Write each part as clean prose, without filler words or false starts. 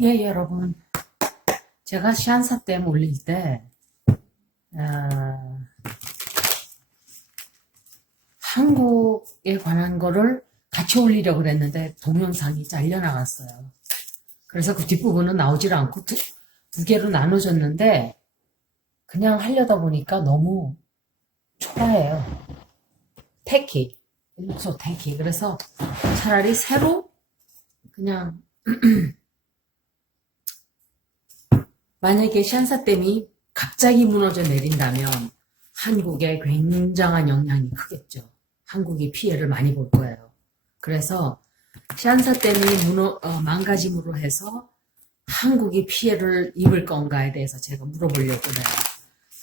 예, 여러분. 제가 시안사댐 올릴 때, 어, 한국에 관한 거를 같이 올리려고 그랬는데, 동영상이 잘려나갔어요. 그래서 그 뒷부분은 나오질 않고, 두 개로 나눠졌는데, 그냥 하려다 보니까 너무 초라해요. 태키. 일록소 태키. 그래서 차라리 새로, 그냥, 만약에 시안사댐이 갑자기 무너져 내린다면 한국에 굉장한 영향이 크겠죠. 한국이 피해를 많이 볼 거예요. 그래서 시안사댐이 망가짐으로 해서 한국이 피해를 입을 건가에 대해서 제가 물어보려고 해요.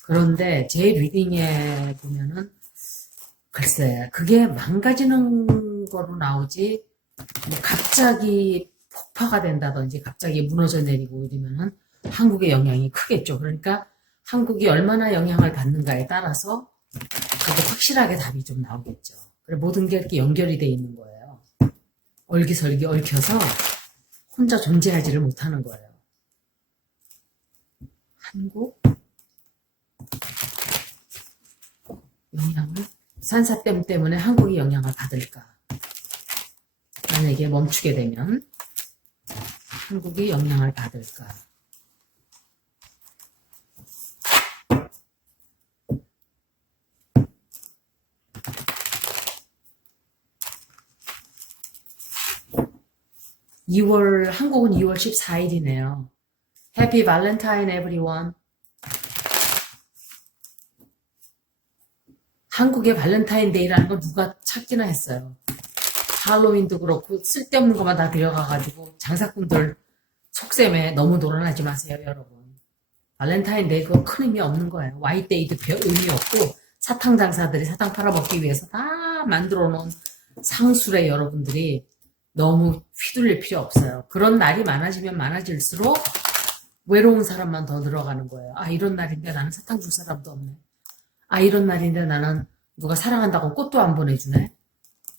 그런데 제 리딩에 보면은 글쎄 그게 망가지는 거로 나오지 뭐 갑자기 폭파가 된다든지 갑자기 무너져 내리고 이러면은 한국의 영향이 크겠죠. 그러니까 한국이 얼마나 영향을 받는가에 따라서 그게 확실하게 답이 좀 나오겠죠. 모든 게 이렇게 연결이 돼 있는 거예요. 얼기설기 얽혀서 혼자 존재하지를 못하는 거예요. 한국 영향을 산사댐 때문에 한국이 영향을 받을까? 만약에 멈추게 되면 한국이 영향을 받을까? 한국은 2월 14일이네요. Happy Valentine everyone. 한국의 발렌타인데이라는 거 누가 찾기나 했어요. 할로윈도 그렇고 쓸데없는 것만 다 들여가가지고 장사꾼들 속셈에 너무 놀아나지 마세요, 여러분. 발렌타인데이 그거 큰 의미 없는 거예요. 화이트데이도 별 의미 없고 사탕 장사들이 사탕 팔아먹기 위해서 다 만들어 놓은 상술에 여러분들이 너무 휘둘릴 필요 없어요. 그런 날이 많아지면 많아질수록 외로운 사람만 더 늘어가는 거예요. 아, 이런 날인데 나는 사탕 줄 사람도 없네. 아, 이런 날인데 나는 누가 사랑한다고 꽃도 안 보내주네.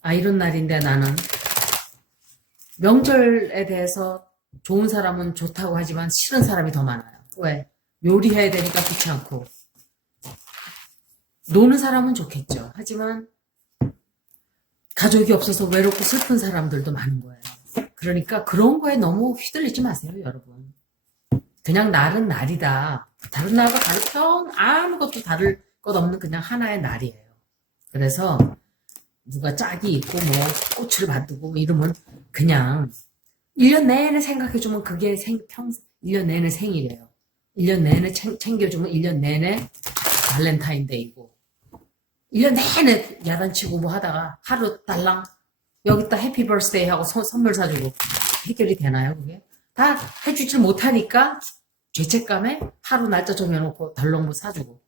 아, 이런 날인데 나는 명절에 대해서 좋은 사람은 좋다고 하지만 싫은 사람이 더 많아요. 왜? 요리해야 되니까 귀찮고. 노는 사람은 좋겠죠. 하지만 가족이 없어서 외롭고 슬픈 사람들도 많은 거예요. 그러니까 그런 거에 너무 휘둘리지 마세요, 여러분. 그냥 날은 날이다. 다른 날과 아무것도 다를 것 없는 그냥 하나의 날이에요. 그래서 누가 짝이 있고 뭐 꽃을 받고 이러면 그냥 1년 내내 생각해주면 그게 1년 내내 생일이에요. 1년 내내 챙겨주면 1년 내내 발렌타인데이고 1년 내내 야단치고 뭐 하다가 하루 달랑 여기다 해피 버스데이 하고 선물 사주고 해결이 되나요 그게? 다 해주질 못하니까 죄책감에 하루 날짜 정해놓고 덜렁 뭐 사주고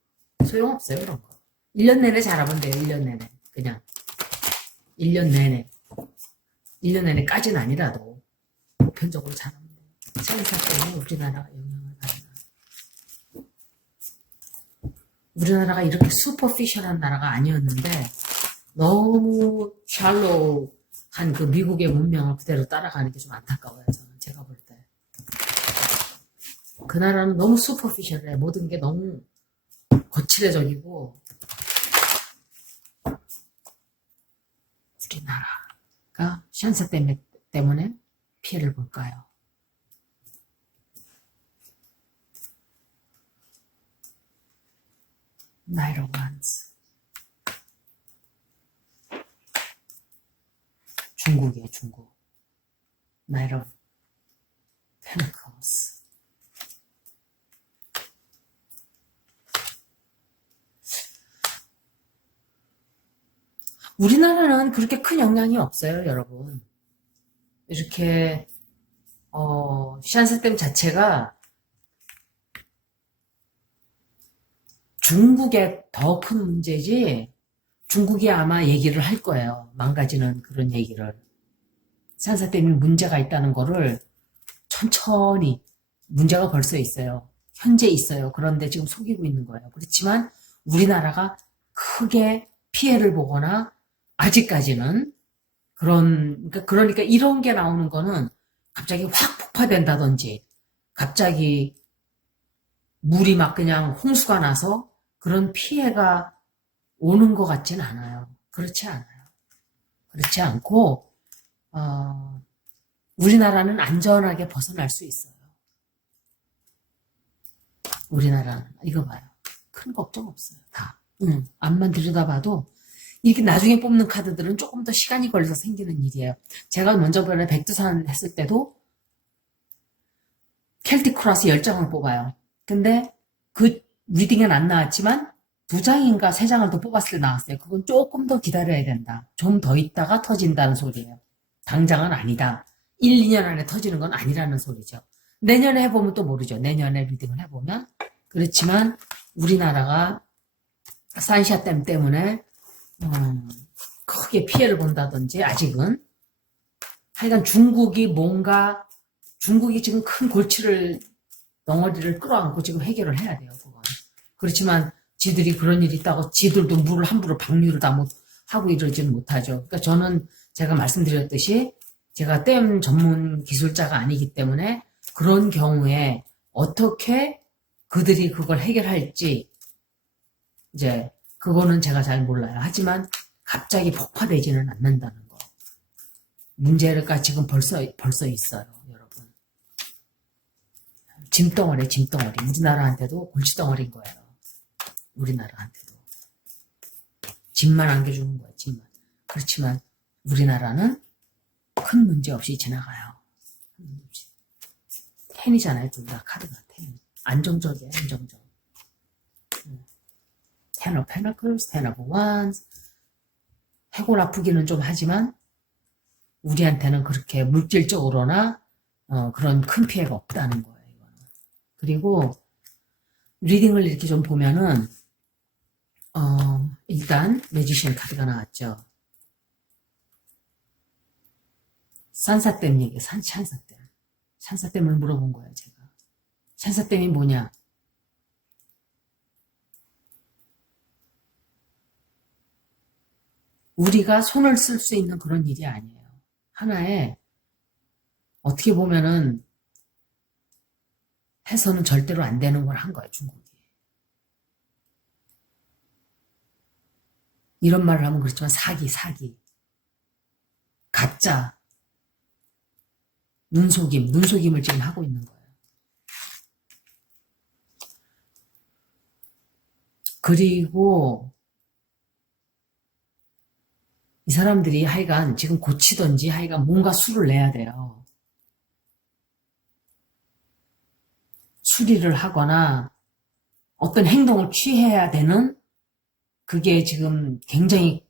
소용없어요 그런 거. 1년 내내 잘하면 돼요. 1년 내내 그냥 1년 내내 1년 내내까지는 아니라도 보편적으로 잘하면 돼요. 생사 때문에 우리나라가 영향을 받나. 우리나라가 이렇게 슈퍼피셜한 나라가 아니었는데 너무 샬로우한 그 미국의 문명을 그대로 따라가는 게 좀 안타까워요. 저는 제가 볼 때. 그 나라는 너무 슈퍼피셜해. 모든 게 너무 거칠해적이고 우리나라가 샨사 때문에 피해를 볼까요? Knight of Wands. 중국이에요, 중국. Knight of Pentacles. 우리나라는 그렇게 큰 영향이 없어요, 여러분. 이렇게 시안사댐 자체가 중국의 더 큰 문제지 중국이 아마 얘기를 할 거예요. 망가지는 그런 얘기를. 시안사댐이 문제가 있다는 거를 천천히 문제가 벌써 있어요. 현재 있어요. 그런데 지금 속이고 있는 거예요. 그렇지만 우리나라가 크게 피해를 보거나 아직까지는 그러니까 이런 게 나오는 거는 갑자기 확 폭발 폭파된다든지 갑자기 물이 막 그냥 홍수가 나서 그런 피해가 오는 것 같진 않아요. 그렇지 않아요. 그렇지 않고 우리나라는 안전하게 벗어날 수 있어요. 우리나라는 이거 봐요. 큰 걱정 없어요. 다. 앞만 들여다봐도 이렇게 나중에 뽑는 카드들은 조금 더 시간이 걸려서 생기는 일이에요. 제가 먼저 번에 백두산 했을 때도 켈틱 크로스 10장을 뽑아요. 근데 그 리딩엔 안 나왔지만 2장인가 3장을 더 뽑았을 때 나왔어요. 그건 조금 더 기다려야 된다. 좀 더 있다가 터진다는 소리예요. 당장은 아니다. 1, 2년 안에 터지는 건 아니라는 소리죠. 내년에 해보면 또 모르죠. 내년에 리딩을 해보면. 그렇지만 우리나라가 산샤댐 때문에 크게 피해를 본다든지 아직은 하여간 중국이 지금 큰 덩어리를 끌어안고 지금 해결을 해야 돼요. 그건. 그렇지만 지들이 그런 일이 있다고 지들도 물을 함부로 방류를 다 하고 이러지는 못하죠. 그러니까 저는 제가 말씀드렸듯이 제가 댐 전문 기술자가 아니기 때문에 그런 경우에 어떻게 그들이 그걸 해결할지 이제 그거는 제가 잘 몰라요. 하지만 갑자기 폭파되지는 않는다는 거. 문제가 지금 벌써 있어요, 여러분. 짐덩어리. 우리나라한테도 골칫덩어리인 거예요. 우리나라한테도. 짐만 안겨주는 거예요, 짐만. 그렇지만 우리나라는 큰 문제 없이 지나가요. 텐이잖아요, 둘 다 카드가 텐. 안정적이에요, 안정적. Ten of Pentacles, Ten of Wands. 해골 아프기는 좀 하지만 우리한테는 그렇게 물질적으로나 그런 큰 피해가 없다는 거예요. 이거는. 그리고 리딩을 이렇게 좀 보면은 일단 매지션 카드가 나왔죠. 산사댐 얘기, 산사댐. 산사댐을 물어본 거예요, 제가. 산사댐이 뭐냐? 우리가 손을 쓸 수 있는 그런 일이 아니에요. 하나의 어떻게 보면은 해서는 절대로 안 되는 걸 한 거예요, 중국이. 이런 말을 하면 그렇지만 사기. 가짜. 눈속임을 지금 하고 있는 거예요. 그리고 이 사람들이 하여간 지금 고치든지 하여간 뭔가 수를 내야 돼요. 수리를 하거나 어떤 행동을 취해야 되는 그게 지금 굉장히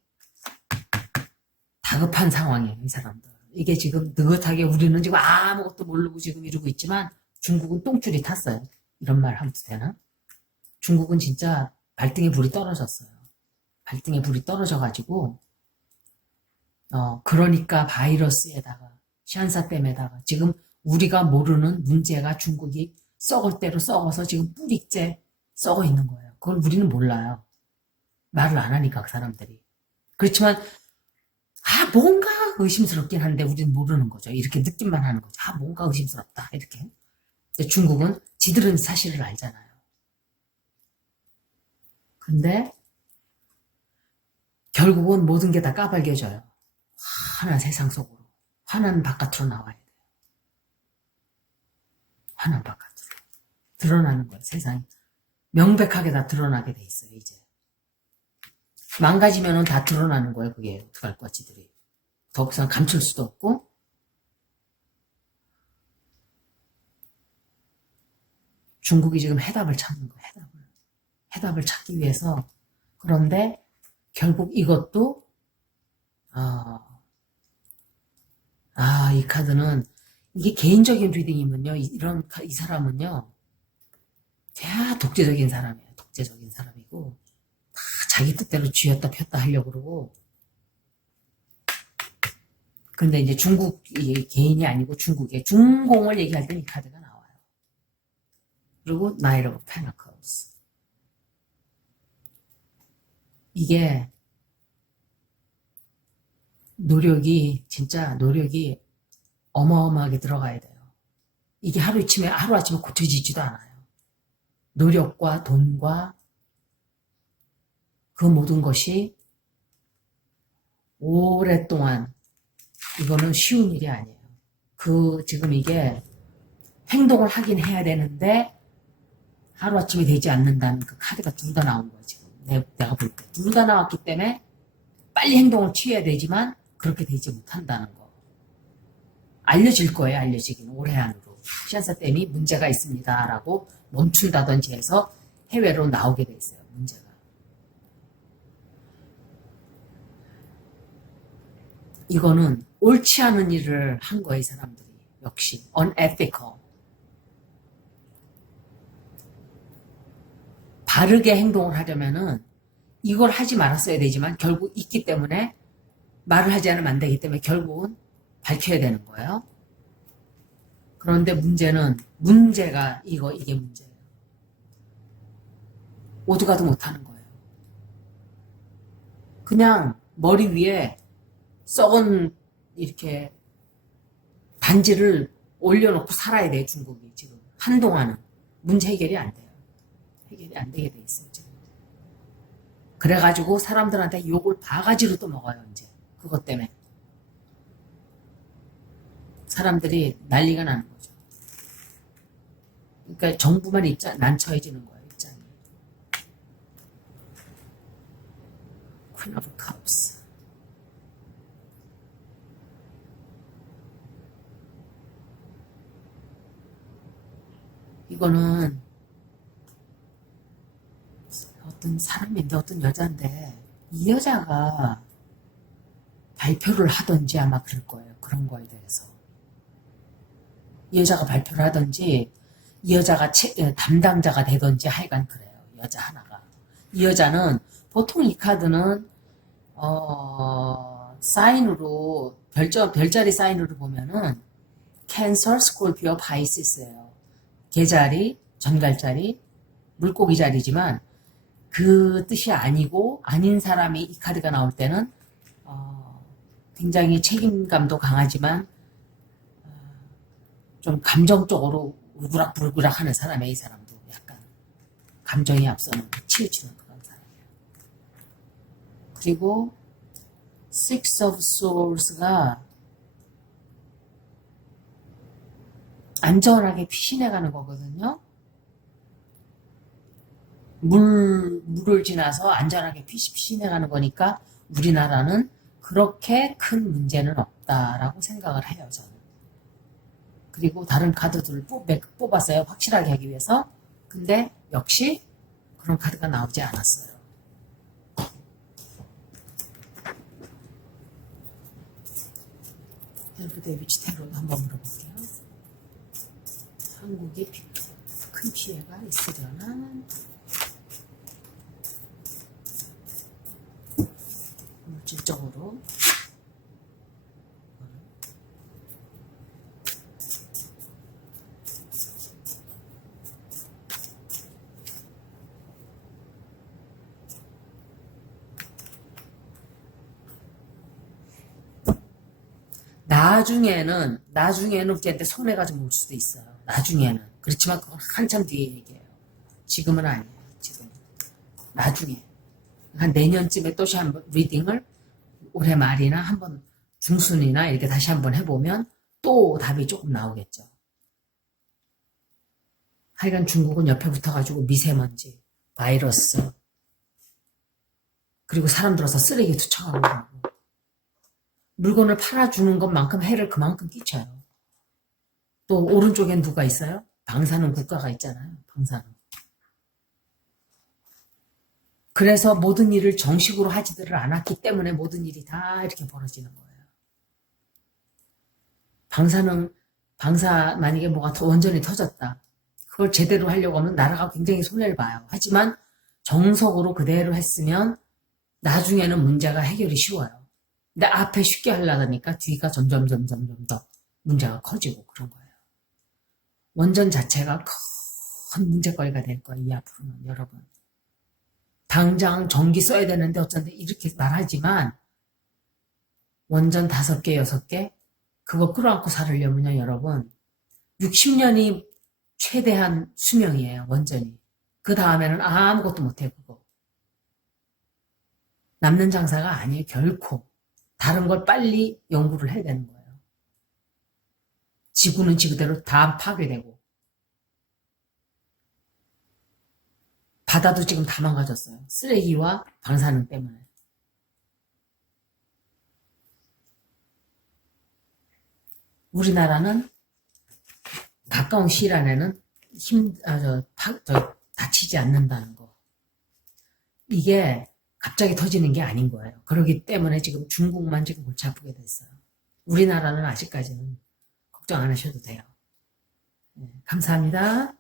다급한 상황이에요, 이 사람들. 이게 지금 느긋하게 우리는 지금 아무것도 모르고 지금 이러고 있지만 중국은 똥줄이 탔어요. 이런 말 하면 되나? 중국은 진짜 발등에 불이 떨어졌어요. 발등에 불이 떨어져가지고 그러니까 바이러스에다가 시안사댐에다가 지금 우리가 모르는 문제가 중국이 썩을 대로 썩어서 지금 뿌리째 썩어 있는 거예요. 그걸 우리는 몰라요. 말을 안 하니까 그 사람들이. 그렇지만 뭔가 의심스럽긴 한데 우리는 모르는 거죠. 이렇게 느낌만 하는 거죠. 뭔가 의심스럽다 이렇게. 근데 중국은 지들은 사실을 알잖아요. 근데 결국은 모든 게 다 까발겨져요. 환한 세상 속으로. 환한 바깥으로 나와야 돼요. 환한 바깥으로. 드러나는 거예요, 세상이. 명백하게 다 드러나게 돼 있어요, 이제. 망가지면은 다 드러나는 거예요, 그게. 어떡할 거야, 지들이. 더 이상 감출 수도 없고. 중국이 지금 해답을 찾는 거예요, 해답을 찾기 위해서. 그런데 결국 이것도 이 카드는 이게 개인적인 리딩이면요, 이 사람은요 독재적인 사람이에요. 독재적인 사람이고 다 자기 뜻대로 쥐었다 폈다 하려고 그러고. 근데 이제 중국이 개인이 아니고 중국의 중공을 얘기할 때 이 카드가 나와요. 그리고 Knight of Pentacles. 이게 진짜 노력이 어마어마하게 들어가야 돼요. 이게 하루아침에 고쳐지지도 않아요. 노력과 돈과 그 모든 것이 오랫동안 이거는 쉬운 일이 아니에요. 지금 이게 행동을 하긴 해야 되는데 하루아침에 되지 않는다는 그 카드가 둘 다 나온 거예요. 지금 내가 볼 때. 둘 다 나왔기 때문에 빨리 행동을 취해야 되지만 그렇게 되지 못한다는 거. 알려질 거예요. 알려지기는 올해 안으로. 시안사댐이 문제가 있습니다. 라고 멈춘다든지 해서 해외로 나오게 돼 있어요. 문제가. 이거는 옳지 않은 일을 한 거예요. 이 사람들이. 역시 unethical. 바르게 행동을 하려면은 이걸 하지 말았어야 되지만 결국 있기 때문에 말을 하지 않으면 안 되기 때문에 결국은 밝혀야 되는 거예요. 그런데 문제가 이게 문제예요. 오도 가도 못하는 거예요. 그냥 머리 위에 썩은 이렇게 반지를 올려놓고 살아야 돼요. 중국이 지금 한동안은 문제 해결이 안 돼요. 해결이 안 되게 돼 있어요. 지금. 그래가지고 사람들한테 욕을 바가지로 또 먹어요. 이제 그것 때문에 사람들이 난리가 나는 거죠. 그러니까 정부만 난처해지는 거예요. 입장이. Queen of Cups. 이거는 어떤 사람인데 어떤 여자인데 이 여자가 발표를 하든지 아마 그럴 거예요. 그런 거에 대해서. 이 여자가 발표를 하든지 이 여자가 담당자가 되든지 하여간 그래요. 여자 하나가. 이 여자는 보통 이 카드는 사인으로 별자리 사인으로 보면은 캔서, 스콜피오, 파이시스예요. 개자리, 전갈자리, 물고기 자리지만 그 뜻이 아닌 사람이 이 카드가 나올 때는 굉장히 책임감도 강하지만 좀 감정적으로 울그락불그락 하는 사람이에요. 이 사람도 약간 감정이 앞서는 치우치는 그런 사람이에요. 그리고 Six of Swords가 안전하게 피신해가는 거거든요. 물을 지나서 안전하게 피신해가는 거니까 우리나라는 그렇게 큰 문제는 없다라고 생각을 해요. 저는. 그리고 다른 카드들을 뽑았어요. 확실하게 하기 위해서. 근데 역시 그런 카드가 나오지 않았어요. 헬프 데이비치 테러도 한번 물어볼게요. 한국에 큰 피해가 있으려나? 물질적으로. 나중에는 걔한테 손해가 좀 올 수도 있어요. 나중에는. 그렇지만 그건 한참 뒤에 얘기해요. 지금은 아니에요. 지금. 나중에. 한 내년쯤에 또 한번 리딩을 올해 말이나 한번 중순이나 이렇게 다시 한번 해보면 또 답이 조금 나오겠죠. 하여간 중국은 옆에 붙어가지고 미세먼지, 바이러스, 그리고 사람들 와서 쓰레기 투척하고 그러고 물건을 팔아주는 것만큼 해를 그만큼 끼쳐요. 또 오른쪽엔 누가 있어요? 방사능 국가가 있잖아요. 방사능. 그래서 모든 일을 정식으로 하지들을 않았기 때문에 모든 일이 다 이렇게 벌어지는 거예요. 방사 만약에 뭐가 원전이 터졌다. 그걸 제대로 하려고 하면 나라가 굉장히 손해를 봐요. 하지만 정석으로 그대로 했으면 나중에는 문제가 해결이 쉬워요. 근데 앞에 쉽게 하려니까 뒤가 점점 더 문제가 커지고 그런 거예요. 원전 자체가 큰 문제거리가 될 거예요. 이 앞으로는 여러분. 당장 전기 써야 되는데 어쩐데 이렇게 말하지만 원전 5개, 6개 그거 끌어안고 살으려면요 여러분 60년이 최대한 수명이에요, 원전이. 그 다음에는 아무것도 못해요, 그거. 남는 장사가 아니에요, 결코. 다른 걸 빨리 연구를 해야 되는 거예요. 지구는 지구대로 다 파괴되고. 바다도 지금 다 망가졌어요. 쓰레기와 방사능 때문에. 우리나라는 가까운 시일 안에는 다치지 않는다는 거. 이게 갑자기 터지는 게 아닌 거예요. 그렇기 때문에 지금 중국만 지금 골치 아프게 됐어요. 우리나라는 아직까지는 걱정 안 하셔도 돼요. 네, 감사합니다.